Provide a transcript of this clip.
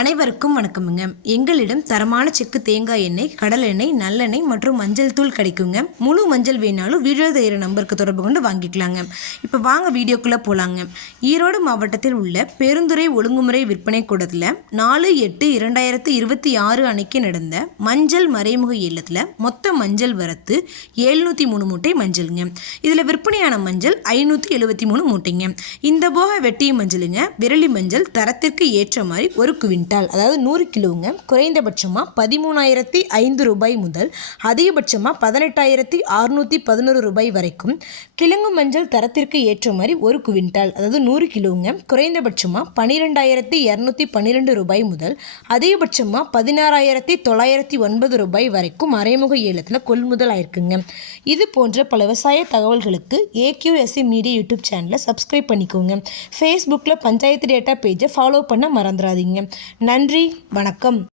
அனைவருக்கும் வணக்கமுங்க. எங்களிடம் தரமான செக்கு தேங்காய் எண்ணெய், கடல் எண்ணெய், நல்லெண்ணெய் மற்றும் மஞ்சள் தூள் கிடைக்குங்க. முழு மஞ்சள் வேணாலும் வீடியோ தெரிகிற நம்பருக்கு தொடர்பு கொண்டு வாங்கிக்கலாங்க. இப்போ வாங்க வீடியோக்குள்ளே போகலாங்க. ஈரோடு மாவட்டத்தில் உள்ள பெருந்துறை ஒழுங்குமுறை விற்பனை கூடத்தில் 4/8/2026 அன்னைக்கு நடந்த மஞ்சள் மறைமுக ஏலத்தில் மொத்த மஞ்சள் வரத்து 703 மூட்டை மஞ்சளுங்க. இதில் விற்பனையான மஞ்சள் 573 மூட்டைங்க. இந்த போக வெட்டிய மஞ்சளுங்க விரலி மஞ்சள் தரத்திற்கு ஏற்ற மாதிரி ஒரு குவிண்டால், அதாவது 100 கிலோங்க, குறைந்தபட்சமாக 13,005 ரூபாய் முதல் அதிகபட்சமாக 18,611 ரூபாய் வரைக்கும். கிழங்கு மஞ்சள் தரத்திற்கு ஏற்ற மாதிரி ஒரு குவிண்டால், அதாவது 100 கிலோங்க, குறைந்தபட்சமாக 12,212 ரூபாய் முதல் அதிகபட்சமாக 16,909 ரூபாய் வரைக்கும் மறைமுக ஏலத்தில் கொள்முதல் ஆயிருக்குங்க. இது போன்ற பல விவசாய தகவல்களுக்கு AQSC மீடியா யூடியூப் சேனலை சப்ஸ்கிரைப் பண்ணிக்கோங்க. ஃபேஸ்புக்கில் பஞ்சாயத்து டேட்டா பேஜை ஃபாலோ பண்ண மறந்துடாதீங்க. நன்றி, வணக்கம்.